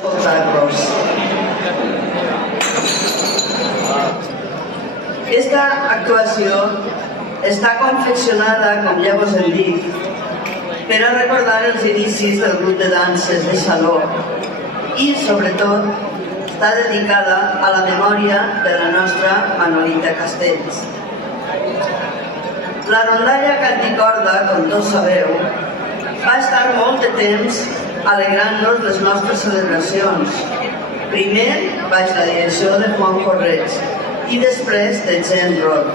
escoltar-los. Aquesta actuació està confeccionada, com ja vos hem dit, per a recordar els inicis del grup de danses de saló i, sobretot, està dedicada a la memòria de la nostra Manolita Castells. La rondalla canticorda, com tots sabeu, va estar molt de temps alegrant-nos les nostres celebracions. Primer baix la direcció de Juan Correig i després de Gen Rock.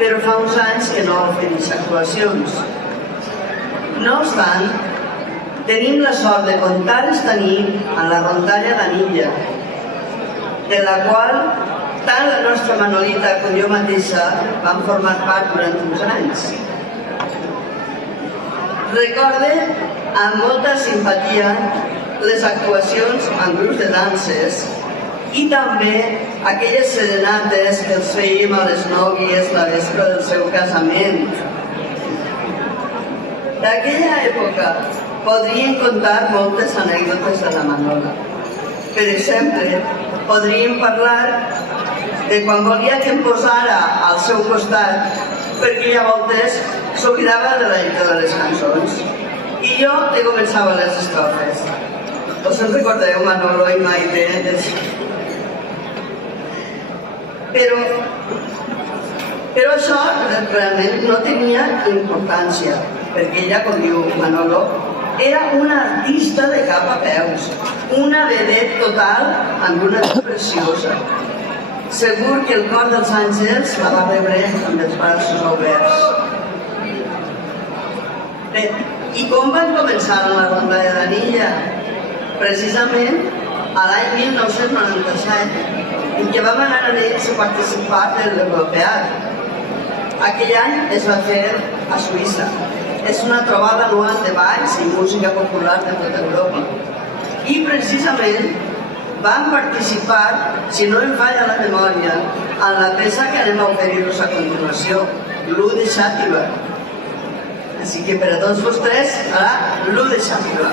Però fa uns anys que no ofereix actuacions. No obstant, tenim la sort de comptar esta nit amb la rondalla d'Anilla, de la qual tant la nostra Manolita com jo mateixa vam formar part durant uns anys. Recorde amb molta simpatia les actuacions en grups de danses i també aquelles serenates que els fèiem a les nòvies la vespre del seu casament. D'aquella època podríem contar moltes anècdotes de la Manola. Per exemple, podríem parlar de quan volia que em posara al seu costat perquè a voltes s'oblidava de la lletra de les cançons i jo li començava les estrofes. Us en recordeu, Manolo i Maite? Però això realment no tenia importància, perquè ella, com diu Manolo, era una artista de cap a peus, una vedet total amb una veu preciosa. Segur que el cor dels àngels la va rebre amb els braços oberts. Bé, i com van començar la rondalla d'Anilla? Precisament a l'any 1997, en què vam anar a ells a participar de l'Europeat. Aquell any es va fer a Suïssa. És una trobada anual de balls i música popular de tota Europa. I precisament vam participar, si no em falla la memòria, en la peça que anem a oferir-vos a continuació, l'U de Xàtiva. Així que per a tots vostès, ara l'U de Xàtiva.